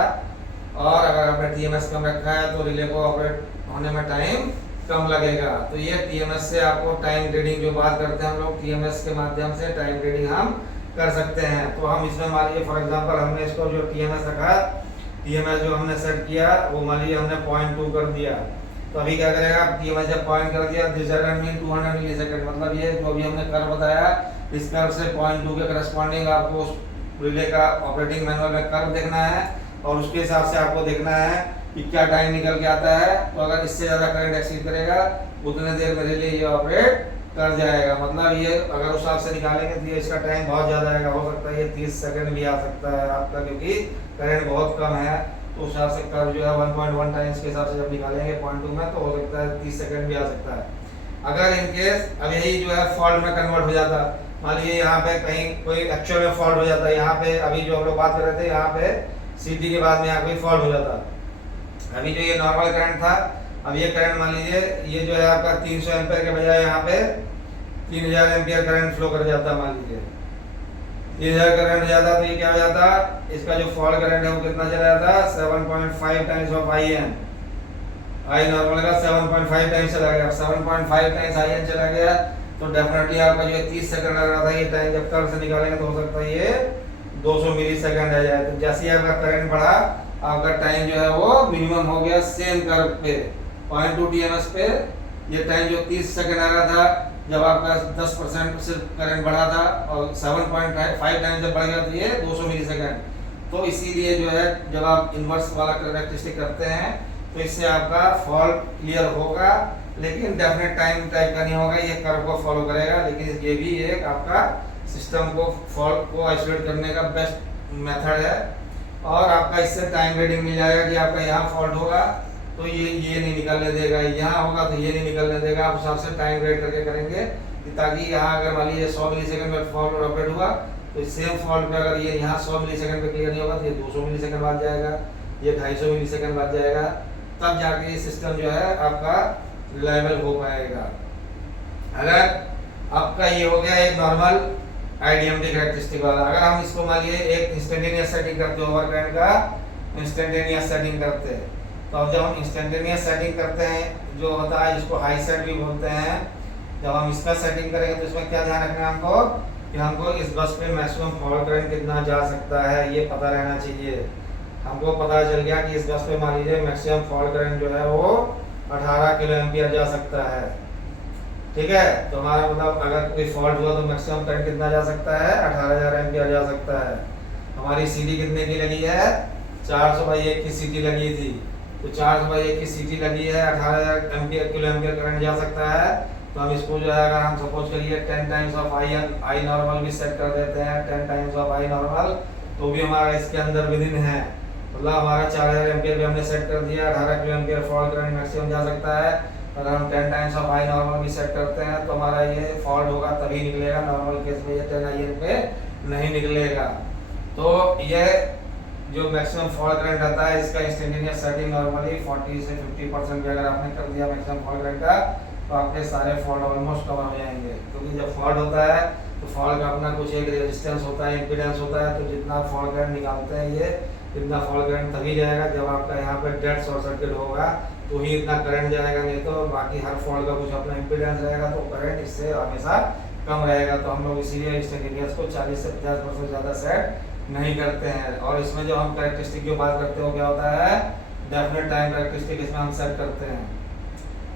और अगर आपने टीएमएस कम रखा है तो रिले को ऑपरेट होने में टाइम कम लगेगा। तो ये टीएमएस से आपको टाइम रीडिंग जो बात करते हैं हम लोग, टीएमएस के माध्यम से टाइम रीडिंग हम कर सकते हैं। तो हम इसमें मान लीजिए फॉर एग्जांपल हमने इसको जो टीएमएस रखा, टीएमएस जो हमने सेट किया वो मान लीजिए हमने 0.2 कर दिया। तो अभी क्या करेगा, टीएमएस जब पॉइंट कर दिया, दिस मीन 200 मिली सेकंड, मतलब ये जो अभी हमने कर्व बताया इस कर्व से 0.2 के करस्पॉन्डिंग आपको उस रिले का ऑपरेटिंग मैनुअल में कर्व देखना है और उसके हिसाब से आपको देखना है कि क्या टाइम निकल के आता है। तो अगर इससे ज़्यादा करंट एक्सीड करेगा उतने देर में रिले ये ऑपरेट कर जाएगा। मतलब ये अगर उस हिसाब से निकालेंगे तो ये इसका टाइम बहुत ज़्यादा आएगा। हो सकता है ये 30 सेकंड भी आ सकता है आपका, क्योंकि करंट बहुत कम है। तो उस हिसाब से कर्व जो है 1.1 टाइम्स के हिसाब से जब निकालेंगे 0.2 में तो हो सकता है 30 सेकंड भी आ सकता है। अगर इनकेस अब यही जो है फॉल्ट में कन्वर्ट हो जाता, मान लीजिए यहाँ पे कहीं कोई एक्चुअल में फॉल्ट हो जाता है, यहाँ पे अभी जो हम लोग बात कर रहे थे यहाँ पे सीटी के बाद में यहाँ कोई फॉल्ट हो जाता, अभी जो ये नॉर्मल करंट था, अब ये करंट मान लीजिए ये जो है आपका 300 एम्पियर के बजाय यहाँ पे 3000 एम्पियर करंट फ्लो कर जाता, मान लीजिए 3000 करंट जाता तो ये क्या हो जाता, इसका जो फॉल्ट करंट है वो कितना चला जाता, 7.5 times of I N. I normal का 7.5 टाइम्स चला गया। 7.5 टाइम्स आई एन चला गया तो डेफिनेटली आपका जो 30 सेकंड लग रहा था ये टाइम जब कर्व से निकालेंगे तो हो सकता है ये 200 मिली सेकंड आ जाए। तो जैसे ही आपका करंट बढ़ा आपका टाइम जो है वो मिनिमम हो गया सेम कर्व पे 0.2 टीएमएस पे। ये टाइम जो 30 सेकंड आ रहा था जब आपका 10% से करंट बढ़ा था और 7.5 टाइम जब बढ़ गया तो ये 200 मिली सेकंड। तो इसीलिए जो है जब आप इन्वर्स वाला कैरेक्टरिस्टिक करते हैं तो इससे आपका फॉल्ट क्लियर होगा, लेकिन डेफिनेट टाइम टाइप का नहीं होगा, ये कर्व को फॉलो करेगा। लेकिन ये भी एक आपका सिस्टम को फॉल्ट को आइसोलेट करने का बेस्ट मेथड है। और आपका इससे टाइम रीडिंग मिल जाएगा कि आपका यहाँ फॉल्ट होगा तो ये नहीं निकलने देगा, यहाँ होगा तो ये नहीं निकलने देगा। आप उस हिसाब से टाइम रेट करके करेंगे कि ताकि यहाँ अगर मान लीजिए 100 मिली सेकंड में फॉल्ट ऑपरेट हुआ तो सेम फॉल्ट में अगर ये यहाँ 100 मिली सेकंड पे क्लियर नहीं होगा तो ये 200 मिली सेकंड बाद जाएगा, ये 250 मिली सेकंड बाद जाएगा, तब जाके ये सिस्टम जो है आपका रिलायबल हो पाएगा। अगर आपका ये हो गया एक नॉर्मल आईडीएमटी कैरेक्टरिस्टिक वाला। अगर हम इसको मान लीजिए एक इंस्टेंटेनियस सेटिंग करते हैं, ओवर करंट का इंस्टेंटेनियस सेटिंग करते हैं, तो अब जब हम इंस्टेंटेनियस सेटिंग करते हैं जो होता है जिसको हाई सेट भी बोलते हैं, जब हम इसका सेटिंग करेंगे तो इसमें क्या ध्यान रखना है हमको कि हमको इस बस पे मैक्सिमम फॉल्ट करंट कितना जा सकता है ये पता रहना चाहिए। हमको पता चल गया कि इस बस पे मान लीजिए मैक्सिमम फॉल्ट करंट जो है वो 18 किलो एम्पियर जा सकता है। ठीक है, तो हमारा मतलब अगर कोई फॉल्ट हुआ तो मैक्सिमम करंट कितना जा सकता है, 18,000 एम्पियर जा सकता है। हमारी सीटी कितने की लगी है, 400/1 की सीटी लगी थी, तो 400/1 की सीटी लगी है, 18,000 एम्पियर किलो एम्पियर करंट जा सकता है। तो हम इसको जो है अगर हम सपोज करिए 10 टाइम्स ऑफ आई नॉर्मल भी सेट कर देते हैं, 10 टाइम्स ऑफ आई नॉर्मल, तो भी हमारा इसके अंदर विदिन है, मतलब हमारा 4000 एम्पियर भी हमने सेट कर दिया, 18 kilo ampere fault current maximum जा सकता है। अगर हम 10 टाइम्स ऑफ आई नॉर्मल भी सेट करते हैं तो हमारा ये फॉल्ट होगा तभी निकलेगा, नॉर्मल केस में ये 10 IN पे नहीं निकलेगा। तो ये जो मैक्सिमम फॉल्ट करंट आता है इसका इंस्टेंटेनियस सेटिंग नॉर्मली 40 से 50% भी अगर आपने कर दिया मैक्सिमम फॉल्ट करंट का, तो आपके सारे फॉल्ट ऑलमोस्ट कवर हो जाएंगे। क्योंकि जब फॉल्ट होता है तो फॉल्ट का अपना कुछ एक रेजिस्टेंस होता है, इम्पीडेंस होता है, तो जितना फॉल्ट करंट निकालते हैं ये इतना फॉल्ट करंट तभी जाएगा जब आपका यहाँ पे डेड शॉर्ट सर्किट होगा, तो ही इतना करंट जाएगा, नहीं तो बाकी हर फॉल्ट का कुछ अपना इम्पीडेंस रहेगा तो करंट इससे हमेशा कम रहेगा। तो हम लोग इसीलिए इंस्टेंटेनियस को 40 से 50% ज़्यादा सेट नहीं करते हैं। और इसमें जो हम कैरेक्टरिस्टिक की बात करते हो क्या होता है, डेफिनेट टाइम कैरेक्टरिस्टिक इसमें हम सेट करते हैं।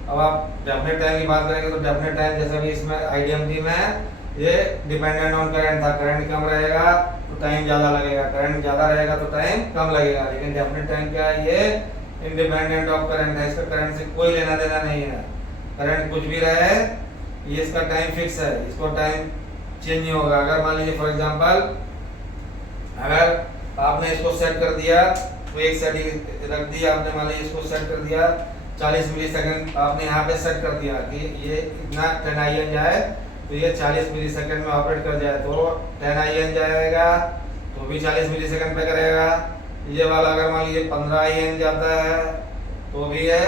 अब आप डेफिनेट टाइम की बात करेंगे तो डेफिनेट टाइम जैसे भी इसमें IDMT में ये डिपेंडेंट ऑन करंट था, करंट कम रहेगा तो टाइम ज़्यादा लगेगा, करंट ज़्यादा रहेगा तो टाइम कम लगेगा। लेकिन डेफिनेट टाइम क्या है, ये इंडिपेंडेंट ऑफ करंट है, इसका करंट से कोई लेना देना नहीं है। करंट कुछ भी रहे, ये इसका टाइम फिक्स है, इसको टाइम चेंज नहीं होगा। अगर मान लीजिए फॉर एग्जांपल अगर आपने इसको सेट कर दिया तो एक सेटिंग रख दिया आपने, मान लीजिए इसको सेट कर दिया 40 मिली सेकेंड आपने यहाँ पे सेट कर दिया कि ये इतना 10 IN जाए, तो ये 40 मिली सेकेंड में ऑपरेट कर जाए, तो 10 IN जाएगा तो भी 40 मिली सेकेंड पे करेगा। ये वाला अगर मान लीजिए 15 IN जाता है तो भी ये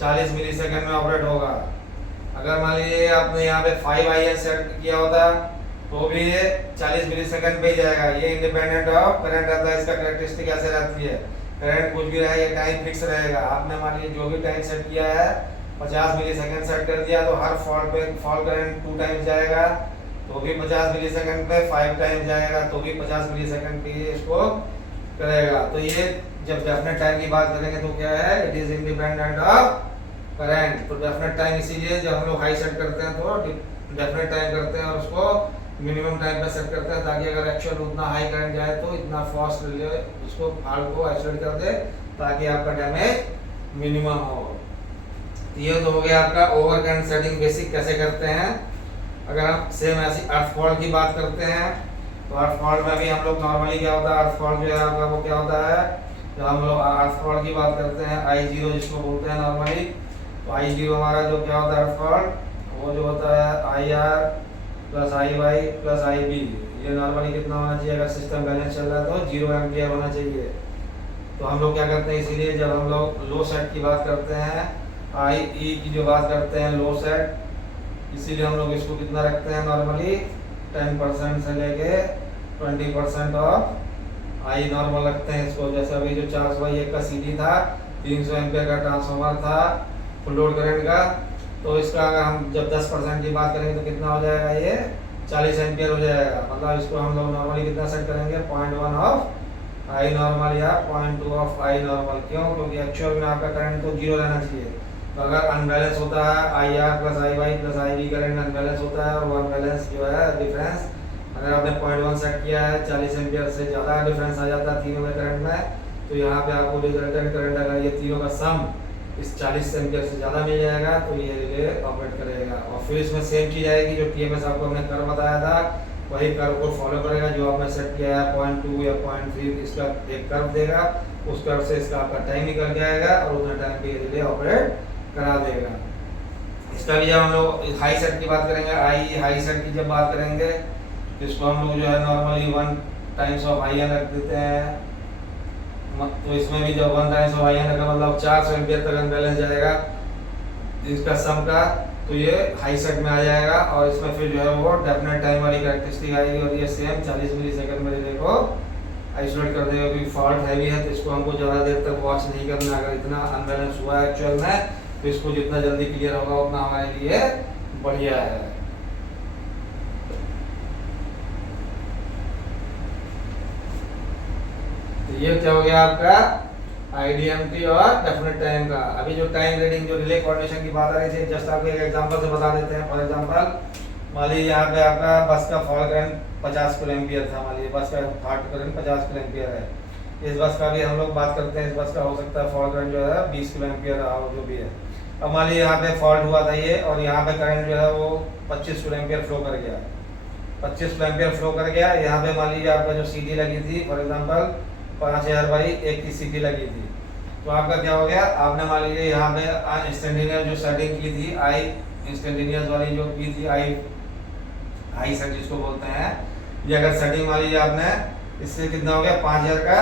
40 मिली सेकेंड में ऑपरेट होगा। अगर मान लीजिए आपने यहाँ पे 5 IN सेट किया होता तो भी ये 40 मिली सेकेंड पे ही जाएगा। ये इंडिपेंडेंट ऑफ करंट रहता है, इसका कैरेक्टरिस्टिक ऐसे रहती है, करंट कुछ भी रहे ये टाइम फिक्स रहेगा। आपने मान लीजिए जो भी टाइम सेट किया है 50 मिली सेकेंड सेट कर दिया, तो हर फॉल्ट पे फॉल्ट करंट 2 टाइम्स जाएगा तो भी 50 मिली सेकेंड पे, 5 टाइम्स जाएगा तो भी 50 मिली सेकेंड पे इसको करेगा। तो ये जब डेफिनेट टाइम की बात करेंगे तो क्या है, it is independent of current. तो डेफिनेट टाइम इसीलिए जब हम लोग हाई सेट करते हैं तो डेफिनेट टाइम करते हैं और उसको मिनिमम टाइम पे सेट करते हैं, ताकि अगर एक्चुअल उतना हाई करंट जाए तो इतना फास्ट उसको फॉल्ट को आइसोलेट कर दे ताकि आपका डैमेज मिनिमम हो। ये तो हो गया आपका ओवर करंट सेटिंग बेसिक कैसे करते हैं। अगर हम सेम ऐसी अर्थ फॉल्ट की बात करते हैं तो अर्थ फॉल्ट में भी हम लोग नॉर्मली क्या होता है, अर्थ फॉल्ट जो है आपका वो क्या होता है, जब हम लोग अर्थ फॉल्ट की बात करते हैं I0 जिसको बोलते हैं नॉर्मली, तो I0 हमारा जो क्या होता है अर्थ फॉल्ट वो जो होता है IR plus IY plus IB। ये नॉर्मली कितना होना चाहिए, अगर सिस्टम बैलेंस चल रहा है तो 0 एम्पियर होना चाहिए। तो हम लोग क्या करते हैं, इसीलिए जब हम लोग लो सेट की बात करते हैं, IE की जो बात करते हैं लो सेट, इसीलिए हम लोग इसको कितना रखते हैं नॉर्मली 10% से लेके 20% ऑफ आई नॉर्मल रखते हैं इसको। जैसे अभी जो 400/1 का CD था, 300 एम्पियर का ट्रांसफार्मर था फुल लोड करंट का, तो इसका अगर हम जब 10% की बात करेंगे तो कितना हो जाएगा, ये 40 एम्पियर हो जाएगा। मतलब इसको हम लोग नॉर्मली कितना सेट करेंगे, 0.1 ऑफ आई नॉर्मल या 0.2 ऑफ आई नॉर्मल। क्यों, क्योंकि एक्चुअल में आपका करंट तो 0 रहना चाहिए। तो अगर अनबैलेंस होता है IR plus IY plus IB current unbalance होता है, और वो अनबैलेंस जो है डिफरेंस अगर आपने 0.1 सेट किया है 40 एम्पियर से ज़्यादा डिफरेंस आ जाता है तीनों में करंट में, तो यहाँ पे आपको रिजल्टेंट करंट अगर ये तीनों का सम इस 40 एम्पियर से ज़्यादा मिल जाएगा तो ये रिले ऑपरेट करेगा। और फिर इसमें सेम चीज़ आएगी, जो TMS आपको हमने कर्व बताया था वही कर्व को फॉलो करेगा। जो आपने सेट किया है 0.2 या 0.3 इसका एक कर्व देगा, उस कर्व से इसका आपका टाइम निकल जाएगा और उतना टाइम पे रिले ऑपरेट करा देगा। इसका भी जब हम लोग हाई सेट की बात करेंगे, हाई सेट की जब बात करेंगे तो इसको हम लोग जो है नॉर्मली 1 टाइम्स ऑफ IN रख देते हैं। तो इसमें भी जब 1 टाइम्स ऑफ IN रखा मतलब 400 एम्पियर तक अनबैलेंस जाएगा इसका सम का, तो ये हाई सेट में आ जाएगा। और इसमें फिर जो है वो डेफिनेट टाइम वाली कैरेक्टरिस्टिक आएगी और ये सेम 40 मिली सेकेंड में रिले को आइसोलेट कर देगा। क्योंकि फॉल्ट हैवी है तो इसको हमको ज़्यादा देर तक वॉच नहीं करना। अगर इतना अनबैलेंस हुआ है एक्चुअल में तो इसको जितना जल्दी क्लियर होगा उतना हमारे लिए बढ़िया है। तो ये क्या हो गया आपका आईडीएमटी और डेफिनेट टाइम का। अभी जो टाइम रीडिंग जो रिले कोऑर्डिनेशन की बात आ रही थी, जस्ट आपको एक एग्जांपल से बता देते हैं। फॉर एग्जांपल मान लीजिए यहाँ पे आपका बस का फॉल करंट 50 किलो एम्पियर था, मान लीजिए बस का फॉल्ट करंट 50 किलो एम्पियर है। इस बस का भी हम लोग बात करते हैं, इस बस का हो सकता है फॉल करंट जो है 20 किलो एम्पियर जो भी है। अब मान लीजिए यहाँ पे फॉल्ट हुआ था ये, और यहाँ पे करंट जो है वो 25 किलो एम्पियर फ्लो कर गया, 25 किलो एम्पियर फ्लो कर गया। यहाँ पे मान लीजिए आपका जो सीटी लगी थी, फॉर एग्जांपल 5000/1 की सीटी लगी थी, तो आपका क्या हो गया, आपने मान लीजिए यहाँ पे इंस्टेंटेनियस जो सेटिंग की थी, आई इंस्टेंटेनियस वाली जो की थी, आई सेट जिसको बोलते हैं, ये अगर सेटिंग मान लीजिए आपने इससे कितना हो गया 5000 का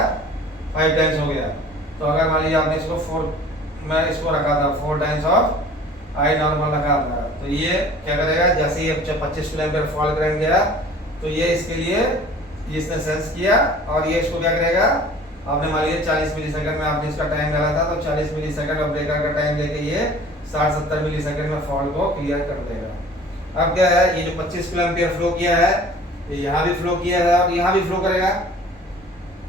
5 टाइम्स हो गया। तो अगर मान लीजिए आपने इसको 4 मैं इसको रखा था 4 टाइम्स ऑफ आई नॉर्मल रखा था, तो ये क्या करेगा, जैसे ही 25 किलो एम्पियर फॉल करंट गया तो ये इसके लिए इसने सेंस किया, और ये इसको क्या करेगा, आपने मान लीजिए 40 मिली सेकंड में आपने इसका टाइम डाला था, तो 40 मिली सेकंड और ब्रेकर का टाइम लेके ये 60-70 मिली सेकंड में फॉल्ट को क्लियर कर देगा। अब क्या है, ये जो 25 किलो एम्पियर फ्लो किया है, ये यहाँ भी फ्लो किया है और यहाँ भी फ्लो करेगा,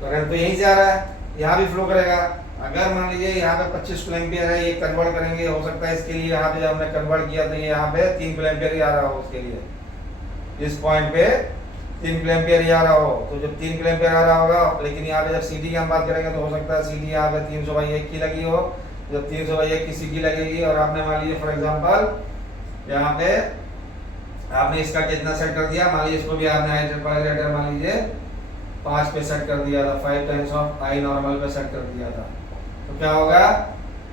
करंट तो यहीं से आ रहा है, यहाँ भी फ्लो करेगा। अगर मान लीजिए यहाँ पे 25 किलो एम्पियर है, ये कन्वर्ट करेंगे, हो सकता है इसके लिए यहाँ पे जब हमने कन्वर्ट किया तो ये यहाँ पे 3 किलो एम्पियर ही आ रहा हो, उसके लिए इस पॉइंट पे 3 किलो एम्पियर ही आ रहा हो। तो जब 3 किलो एम्पियर आ रहा होगा, लेकिन यहाँ पे जब सीटी की हम बात करेंगे तो हो सकता है सीटी यहाँ पे 300/1 की लगी हो। जब 300/1 की सीटी लगेगी और आपने मान लीजिए फॉर एग्जांपल यहाँ पे आपने इसका कितना सेट कर दिया, मान लीजिए इसको भी आपने आई मान लीजिए 5 पे सेट कर दिया था, 5 टाइम्स ऑफ आई नॉर्मल पे सेट कर दिया था, तो क्या होगा,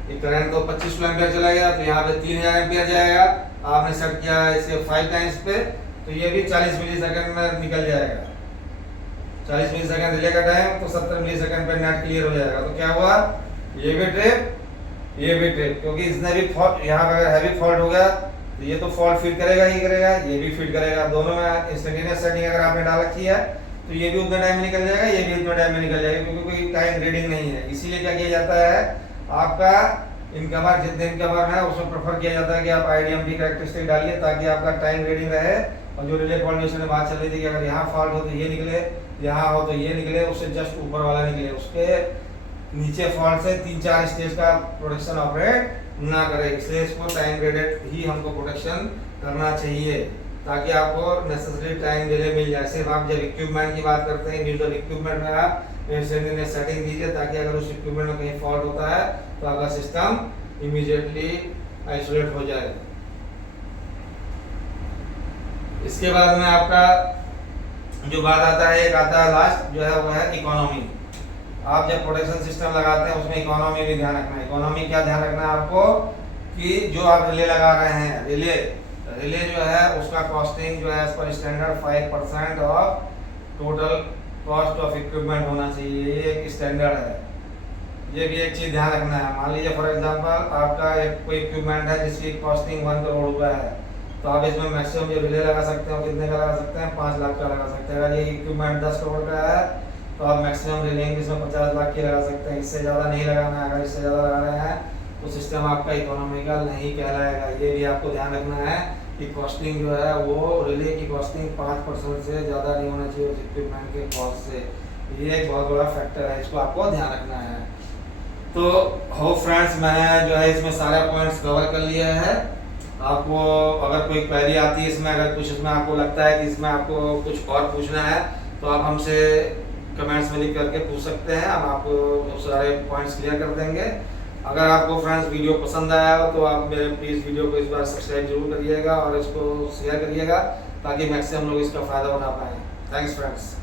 ये करंट तो 25 किलो एम्पियर चला गया, तो यहाँ पे 3000 एम्पियर जाएगा। आपने सेट किया इसे 5 टाइम्स पे, तो ये भी 40 मिली सेकंड में निकल जाएगा। 40 मिली सेकंड रिले का टाइम, तो 70 मिली सेकंड पे नेट क्लियर हो जाएगा। तो क्या हुआ, ये भी ट्रिप, ये भी ट्रिप, क्योंकि इसने भी फॉल्ट, यहाँ पे अगर हैवी फॉल्ट हो गया तो ये तो फॉल्ट फीड करेगा ही करेगा, ये भी फीड करेगा। दोनों में इंस्टेंटेनियस सेटिंग अगर आपने डाल रखी है तो ये भी उतना टाइम में निकल जाएगा, ये भी उतना टाइम में निकल जाएगा, क्योंकि कोई टाइम रीडिंग नहीं है। इसीलिए क्या किया जाता है, आपका इनकमर जितने इनकमर है उसमें प्रेफर किया जाता है कि आप आईडीएमटी कैरेक्टरिस्टिक डालिए, ताकि आपका टाइम रीडिंग रहे। और जो रिले कोऑर्डिनेशन में बात चल रही थी कि अगर यहाँ फॉल्ट हो तो ये निकले, यहाँ हो तो ये निकले, उससे जस्ट ऊपर वाला निकले, उसके नीचे फॉल्ट से 3-4 स्टेज का प्रोटेक्शन ऑपरेट ना करे। इसलिए इसको टाइम रेडेड ही हमको प्रोटेक्शन करना चाहिए, ताकि आपको नेसेसरी टाइम डिले मिल जाए। सिर्फ आप जब इक्विपमेंट की बात करते हैं, इंडिविजुअल इक्विपमेंट में आप सेटिंग दीजिए, ताकि अगर उस इक्विपमेंट में कहीं फॉल्ट होता है तो आपका सिस्टम इमीडिएटली आइसोलेट हो जाए। इसके बाद में आपका जो बात आता है, एक आता है लास्ट जो है वो है इकोनॉमी। आप जब प्रोटेक्शन सिस्टम लगाते हैं उसमें इकोनॉमी भी ध्यान रखना है। इकोनॉमी क्या ध्यान रखना है आपको, कि जो आप रिले लगा रहे हैं, रिले जो है उसका कॉस्टिंग जो है as per standard 5% of total cost of equipment होना चाहिए। ये एक स्टैंडर्ड है, ये भी एक चीज ध्यान रखना है। मान लीजिए फॉर एग्जांपल आपका एक कोई इक्विपमेंट है जिसकी कॉस्टिंग 1 करोड़ रुपए है, तो आप इसमें मैक्सिमम जो रिले लगा सकते हो कितने का लगा सकते हैं, 5 लाख का लगा सकते हैं। अगर ये इक्विपमेंट 10 करोड़ का है तो आप मैक्सिमम रिलेंगे इसमें 50 लाख की लगा सकते हैं, इससे ज़्यादा नहीं लगाना है। अगर इससे ज़्यादा लगा रहे हैं तो सिस्टम आपका इकोनॉमिकल नहीं कहलाएगा। ये भी आपको ध्यान रखना है कि कॉस्टिंग जो है वो रिले की कॉस्टिंग 5% से ज़्यादा नहीं होना चाहिए उस इक्विपमेंट के कॉस्ट से। ये एक बहुत बड़ा फैक्टर है, इसको आपको ध्यान रखना है। तो होप फ्रेंड्स, मैंने जो है इसमें सारे पॉइंट्स कवर कर लिए हैं। आपको अगर कोई क्वेरी आती है इसमें, अगर कुछ इसमें आपको लगता है कि इसमें आपको कुछ और पूछना है, तो आप हमसे कमेंट्स में लिख करके पूछ सकते हैं, हम आपको सारे पॉइंट्स क्लियर कर देंगे। अगर आपको फ्रेंड्स वीडियो पसंद आया हो तो आप मेरे प्लीज़ वीडियो को इस बार सब्सक्राइब जरूर करिएगा और इसको शेयर करिएगा, ताकि मैक्सिमम लोग इसका फ़ायदा उठा पाएँ। Thanks friends.